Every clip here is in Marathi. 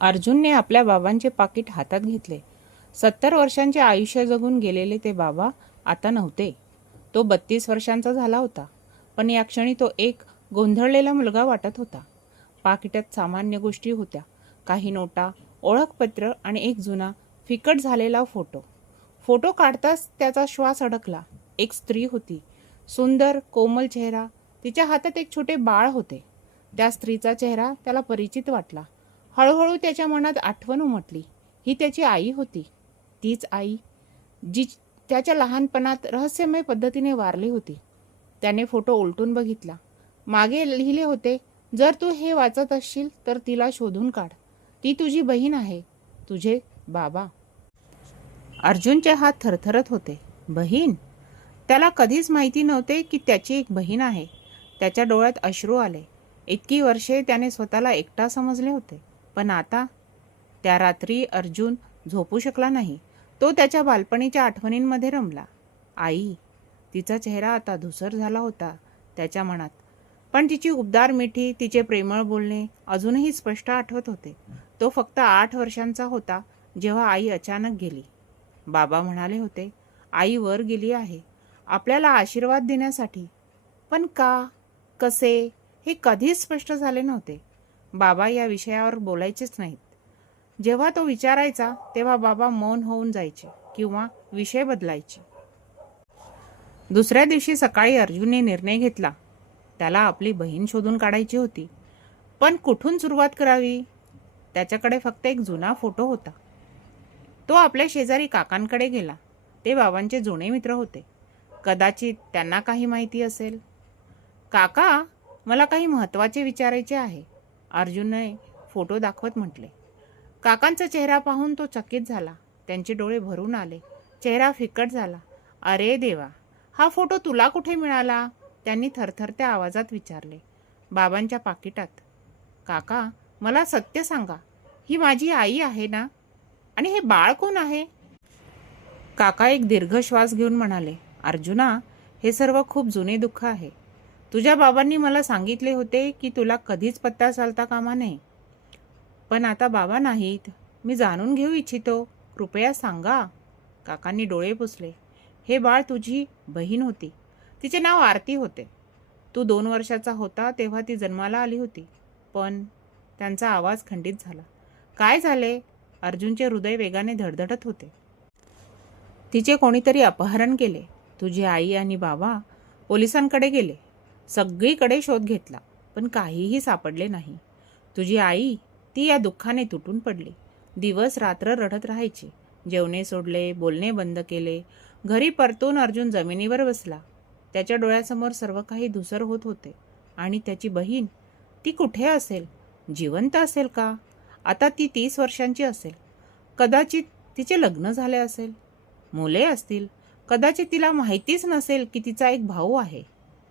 अर्जुनने आपल्या बाबांचे पाकीट हातात घेतले. 70 वर्षांचे आयुष्य जगून गेलेले ते बाबा आता नव्हते. तो 32 वर्षांचा झाला होता. पण या क्षणी तो एक गोंधळलेला मुलगा वाटत होता. पाकिटात सामान्य गोष्टी होत्या. काही नोटा, ओळखपत्र आणि एक जुना फिकट झालेला फोटो. फोटो काढताच त्याचा श्वास अडकला. एक स्त्री होती. सुंदर, कोमल चेहरा. तिच्या हातात एक छोटे बाळ होते. त्या स्त्रीचा चेहरा त्याला परिचित वाटला. हळूहळू त्याच्या मनात आठवण उमटली. ही त्याची आई होती. तीच आई जी त्याच्या लहानपणात रहस्यमय पद्धतीने वारली होती. त्याने फोटो उलटून बघितला. मागे लिहिले होते, जर तू हे वाचत असशील तर तिला शोधून काढ. ती तुझी बहीण आहे. तुझे बाबा. अर्जुनचे हात थरथरत होते. बहीण? त्याला कधीच माहिती नव्हते की त्याची एक बहीण आहे. त्याच्या डोळ्यात अश्रू आले. इतकी वर्षे त्याने स्वतःला एकटा समजले होते. पण आता? त्या रात्री अर्जुन झोपू शकला नाही. तो त्याच्या बालपणीच्या आठवणींमध्ये रमला. आई. तिचा चेहरा आता धुसर झाला होता त्याच्या मनात. पण तिची उबदार मिठी, तिचे प्रेमळ बोलणे अजूनही स्पष्ट आठवत होते. तो फक्त 8 वर्षांचा होता जेव्हा आई अचानक गेली. बाबा म्हणाले होते, आई वर गेली आहे आपल्याला आशीर्वाद देण्यासाठी. पण का, कसे, हे कधीच स्पष्ट झाले नव्हते. बाबा या विषयावर बोलायचेच नाहीत. जेव्हा तो विचारायचा तेव्हा बाबा मौन होऊन जायचे किंवा विषय बदलायचे. दुसऱ्या दिवशी सकाळी अर्जुनने निर्णय घेतला. त्याला आपली बहीण शोधून काढायची होती. पण कुठून सुरुवात करावी? त्याच्याकडे फक्त एक जुना फोटो होता. तो आपल्या शेजारी काकांकडे गेला. ते बाबांचे जुने मित्र होते. कदाचित त्यांना काही माहिती असेल. काका, मला काही महत्त्वाचे विचारायचे आहे, अर्जुनने फोटो दाखवत म्हटले. काकांचा चेहरा पाहून तो चकित झाला. त्यांचे डोळे भरून आले. चेहरा फिकट झाला. अरे देवा, हा फोटो तुला कुठे मिळाला? त्यांनी थरथरत्या आवाजात विचारले. बाबांच्या पाकिटात. काका, मला सत्य सांगा, ही माझी आई आहे ना? आणि हे बाळ कोण आहे? काका एक दीर्घ श्वास घेऊन म्हणाले, अर्जुना, हे सर्व खूप जुने दुःख आहे. तुझ्या बाबांनी मला सांगितले होते की तुला कधीच पत्ता चालता कामा नये. पण आता बाबा नाहीत. मी जाणून घेऊ इच्छितो. कृपया सांगा. काकांनी डोळे पुसले. हे बाळ तुझी बहीण होती. तिचे नाव आरती होते. तू 2 वर्षाचा होता तेव्हा ती जन्माला आली होती. पण त्यांचा आवाज खंडित झाला. काय झाले? अर्जुनचे हृदय वेगाने धडधडत होते. तिचे कोणीतरी अपहरण केले. तुझी आई आणि बाबा पोलिसांकडे गेले. सगळीकडे शोध घेतला, पण काहीही सापडले नाही. तुझी आई, ती या दुःखाने तुटून पडली. दिवस रात्र रडत राहायची. जेवणे सोडले, बोलणे बंद केले. घरी परतून अर्जुन जमिनीवर बसला. त्याच्या डोळ्यासमोर सर्व काही धुसर होत होते. आणि त्याची बहीण, ती कुठे असेल? जिवंत असेल का? आता ती 30 वर्षांची असेल. कदाचित तिचे लग्न झाले असेल. मुले असतील. कदाचित तिला माहितीच नसेल की तिचा एक भाऊ आहे.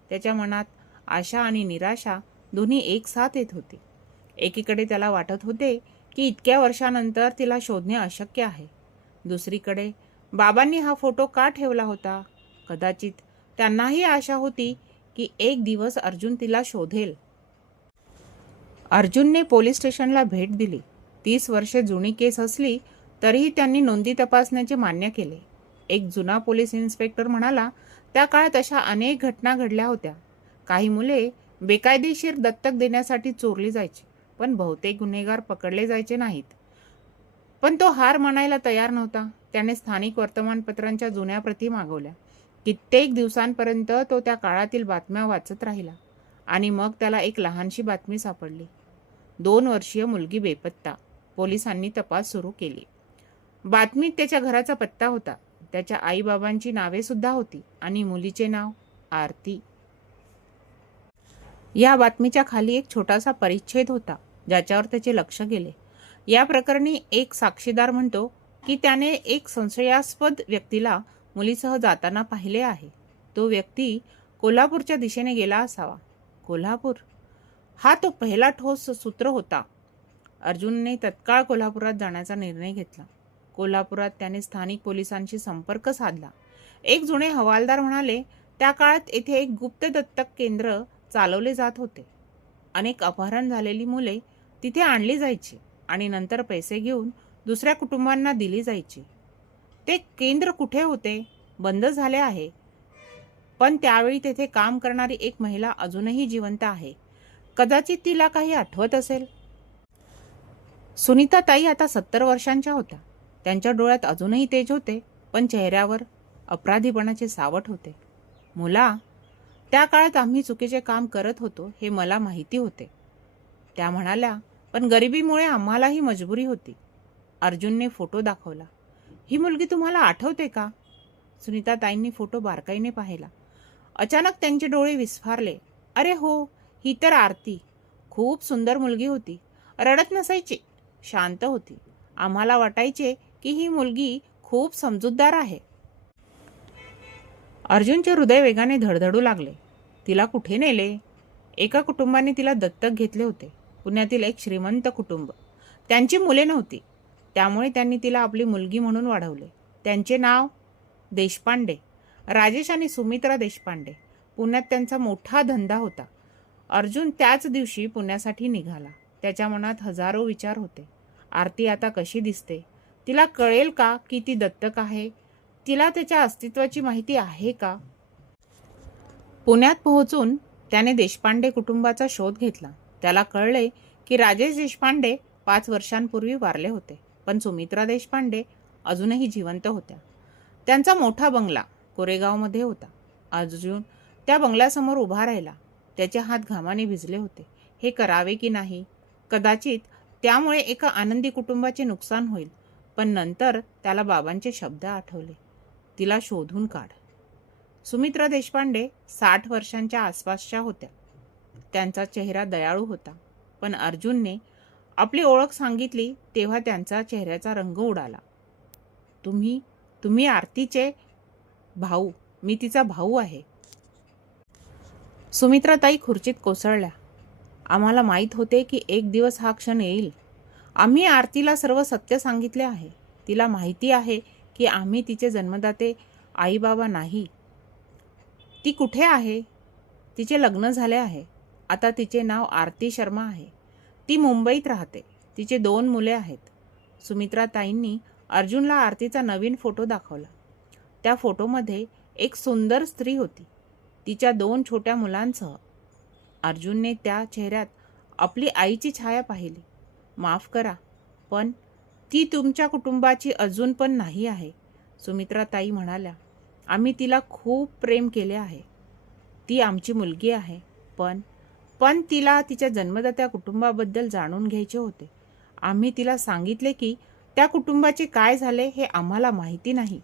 त्याच्या मनात आशा आणि निराशा दोन्ही एकसाथ येत होती. एकीकडे त्याला वाटत होते की इतक्या वर्षानंतर तिला शोधणे अशक्य आहे. दुसरीकडे बाबांनी हा फोटो का ठेवला होता? कदाचित त्यांनाही आशा होती की एक दिवस अर्जुन तिला शोधेल. अर्जुनने पोलीस स्टेशनला भेट दिली. 30 वर्षे जुनी केस असली तरीही त्यांनी नोंदी तपासण्याचे मान्य केले. एक जुना पोलीस इन्स्पेक्टर म्हणाला, त्या काळात अशा अनेक घटना घडल्या होत्या. काही मुले बेकायदेशीर दत्तक देण्यासाठी चोरली जायची, पण बहुतेक गुन्हेगार पकडले जायचे नाहीत. पण तो हार मानायला तयार नव्हता. त्याने स्थानिक वर्तमानपत्रांच्या जुन्या प्रती मागवल्या. कित्येक दिवसांपर्यंत तो त्या काळातील बातम्या वाचत राहिला. आणि मग त्याला एक लहानशी बातमी सापडली. 2 वर्षीय मुलगी बेपत्ता. पोलिसांनी तपास सुरू केली. बातमीत त्याच्या घराचा पत्ता होता. त्याच्या आईबाबांची नावे सुद्धा होती आणि मुलीचे नाव आरती. या बातमीच्या खाली एक छोटासा परिच्छेद होता ज्याच्यावर त्याचे लक्ष गेले. या प्रकरणी एक साक्षीदार म्हणतो की त्याने एक संशयास्पद व्यक्तीला मुलीसह जाताना पाहिले आहे. तो व्यक्ती कोल्हापूरच्या दिशेने गेला असावा. कोल्हापूर? हा तो पहिला ठोस सूत्र होता. अर्जुनने तत्काळ कोल्हापुरात जाण्याचा निर्णय घेतला. कोल्हापुरात त्याने स्थानिक पोलिसांशी संपर्क साधला. एक जुने हवालदार म्हणाले, त्या काळात येथे एक गुप्त दत्तक केंद्र चालवले जात होते. अनेक अपहरण झालेली मुले तिथे आणली जायची. आणि नंतर पैसे घेऊन दुसऱ्या कुटुंबांना दिली जायची. ते केंद्र कुठे होते? बंद झाले आहे. पण त्यावेळी तेथे काम करणारी एक महिला अजूनही जिवंत आहे. कदाचित तिला काही आठवत असेल. सुनीता ताई आता 70 वर्षांच्या होत्या. त्यांच्या डोळ्यात अजूनही तेज होते, पण चेहऱ्यावर अपराधीपणाचे सावट होते. मुला, त्या काळात आम्ही चुकीचे काम करत होतो हे मला माहिती होते, त्या म्हणाल्या. पण गरिबीमुळे आम्हालाही मजबुरी होती. अर्जुनने फोटो दाखवला. ही मुलगी तुम्हाला आठवते का? सुनीता ताईंनी फोटो बारकाईने पाहिला. अचानक त्यांचे डोळे विस्फारले. अरे हो, ही तर आरती. खूप सुंदर मुलगी होती. रडत नसायची, शांत होती. आम्हाला वाटायचे की ही मुलगी खूप समजूतदार आहे. अर्जुनचे हृदय वेगाने धडधडू लागले. तिला कुठे नेले? एका कुटुंबाने तिला दत्तक घेतले होते. पुण्यातील एक श्रीमंत कुटुंब. त्यांची मुले नव्हती, त्यामुळे त्यांनी तिला आपली मुलगी म्हणून वाढवले. त्यांचे नाव देशपांडे. राजेश आणि सुमित्रा देशपांडे. पुण्यात त्यांचा मोठा धंदा होता. अर्जुन त्याच दिवशी पुण्यासाठी निघाला. त्याच्या मनात हजारो विचार होते. आरती आता कशी दिसते? तिला कळेल का की ती दत्तक आहे? तिला त्याच्या अस्तित्वाची माहिती आहे का? पुण्यात पोहोचून त्याने देशपांडे कुटुंबाचा शोध घेतला. त्याला कळले की राजेश देशपांडे 5 वर्षांपूर्वी वारले होते, पण सुमित्रा देशपांडे अजूनही जिवंत होत्या. त्यांचा मोठा बंगला कोरेगावमध्ये होता. अर्जुन त्या बंगल्यासमोर उभा राहिला. त्याचे हात घामाने भिजले होते. हे करावे की नाही? कदाचित त्यामुळे एका आनंदी कुटुंबाचे नुकसान होईल. पण नंतर त्याला बाबांचे शब्द आठवले, तिला शोधून काढ. सुमित्रा देशपांडे 60 वर्षांच्या आसपासच्या होत्या. त्यांचा चेहरा दयाळू होता. पण अर्जुनने आपली ओळख सांगितली तेव्हा त्यांचा चेहऱ्याचा रंग उडाला. तुम्ही आरतीचे भाऊ. मी तिचा भाऊ आहे. सुमित्राताई खुर्चीत कोसळल्या. आम्हाला माहीत होते की एक दिवस हा क्षण येईल. आम्ही आरतीला सर्व सत्य सांगितले आहे. तिला माहिती आहे की आम्ही तिचे जन्मदाते आई बाबा नाही. ती कुठे आहे? तिचे लग्न झाले आहे. आता तिचे नाव आरती शर्मा आहे. ती मुंबईत राहते. तिचे 2 मुले आहेत. सुमित्राताईंनी अर्जुनला आरतीचा नवीन फोटो दाखवला. त्या फोटोमध्ये एक सुंदर स्त्री होती, तिच्या 2 छोट्या मुलांसह. अर्जुनने त्या चेहऱ्यात आपली आईची छाया पाहिली. माफ करा, पण ती तुमच्या कुटुंबाची अजून पण नाही आहे. सुमित्राताई म्हणाल्या. आम्ही तिला खूप प्रेम केले आहे. ती आमची मुलगी आहे. पण तिला तिच्या जन्मदात्या कुटुंबाबद्दल जाणून घ्यायचे होते. आम्ही तिला सांगितले की त्या कुटुंबाचे काय झाले हे आम्हाला माहिती नाही.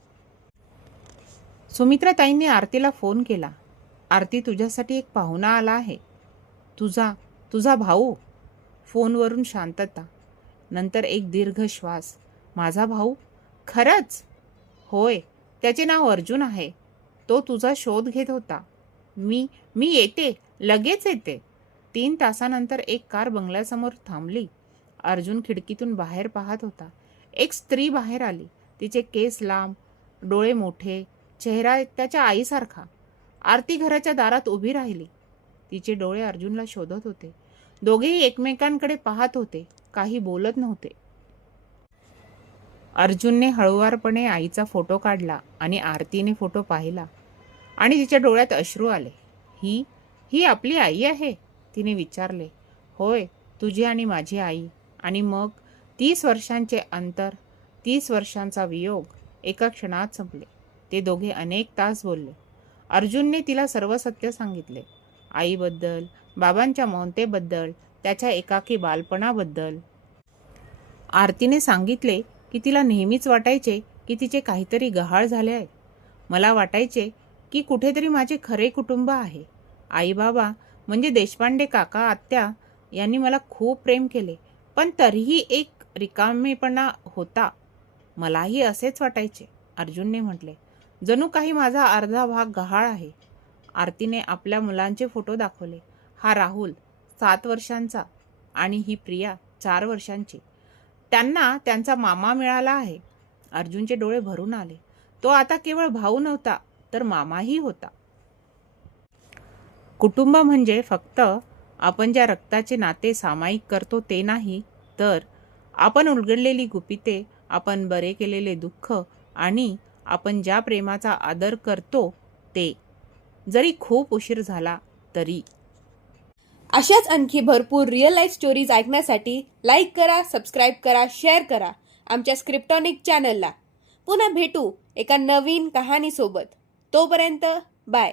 सुमित्राताईंनी आरतीला फोन केला. आरती, तुझ्यासाठी एक पाहुणा आला आहे. तुझा भाऊ. फोनवरून शांतता. नंतर एक दीर्घ श्वास. माझा भाऊ? खरंच? होय, त्याचे नाव अर्जुन आहे. तो तुझा शोध घेत होता. मी येते, लगेच येते. 3 तासानंतर एक कार बंगल्यासमोर थांबली. अर्जुन खिडकीतून बाहेर पाहत होता. एक स्त्री बाहेर आली. तिचे केस लांब, डोळे मोठे, चेहरा त्याच्या आईसारखा. आरती घराच्या दारात उभी राहिली. तिचे डोळे अर्जुनला शोधत होते. दोघेही एकमेकांकडे पाहत होते, काही बोलत नव्हते. अर्जुनने हळुवारपणे आईचा फोटो काढला आणि आरतीने फोटो पाहिला आणि तिच्या डोळ्यात अश्रू आले. ही आपली आई आहे? तिने विचारले. होय, तुझी आणि माझी आई. आणि मग 30 वर्षांचे अंतर, 30 वर्षांचा वियोग एका क्षणात संपले. ते दोघे अनेक तास बोलले. अर्जुनने तिला सर्व सत्य सांगितले. आईबद्दल, बाबांच्या मौनतेबद्दल, त्याच्या एकाकी बालपणाबद्दल. आरतीने सांगितले की तिला नेहमीच वाटायचे की तिचे काहीतरी गहाळ झाले आहे. मला वाटायचे की कुठेतरी माझे खरे कुटुंब आहे. आई बाबा म्हणजे देशपांडे काका आत्या यांनी मला खूप प्रेम केले, पण तरीही एक रिकामेपणा होता. मलाही असेच वाटायचे, अर्जुनने म्हटले. जणू काही माझा अर्धा भाग गहाळ आहे. आरतीने आपल्या मुलांचे फोटो दाखवले. हा राहुल 7 वर्षांचा आणि ही प्रिया 4 वर्षांची. त्यांना त्यांचा मामा मिळाला आहे. अर्जुनचे डोळे भरून आले. तो आता केवळ भाऊ नव्हता, तर मामाही होता. कुटुंब म्हणजे फक्त आपण ज्या रक्ताचे नाते सामायिक करतो ते नाही, तर आपण उलगडलेली गुपिते, आपण बरे केलेले दुःख आणि आपण ज्या प्रेमाचा आदर करतो ते, जरी खूप उशीर झाला तरी. अशाच आणखी भरपूर रिअल लाईफ स्टोरीज ऐकण्यासाठी लाईक करा, सबस्क्राईब करा, शेअर करा आमच्या स्क्रिप्टॉनिक चॅनलला. पुन्हा भेटू एका नवीन कहाणीसोबत. तोपर्यंत बाय.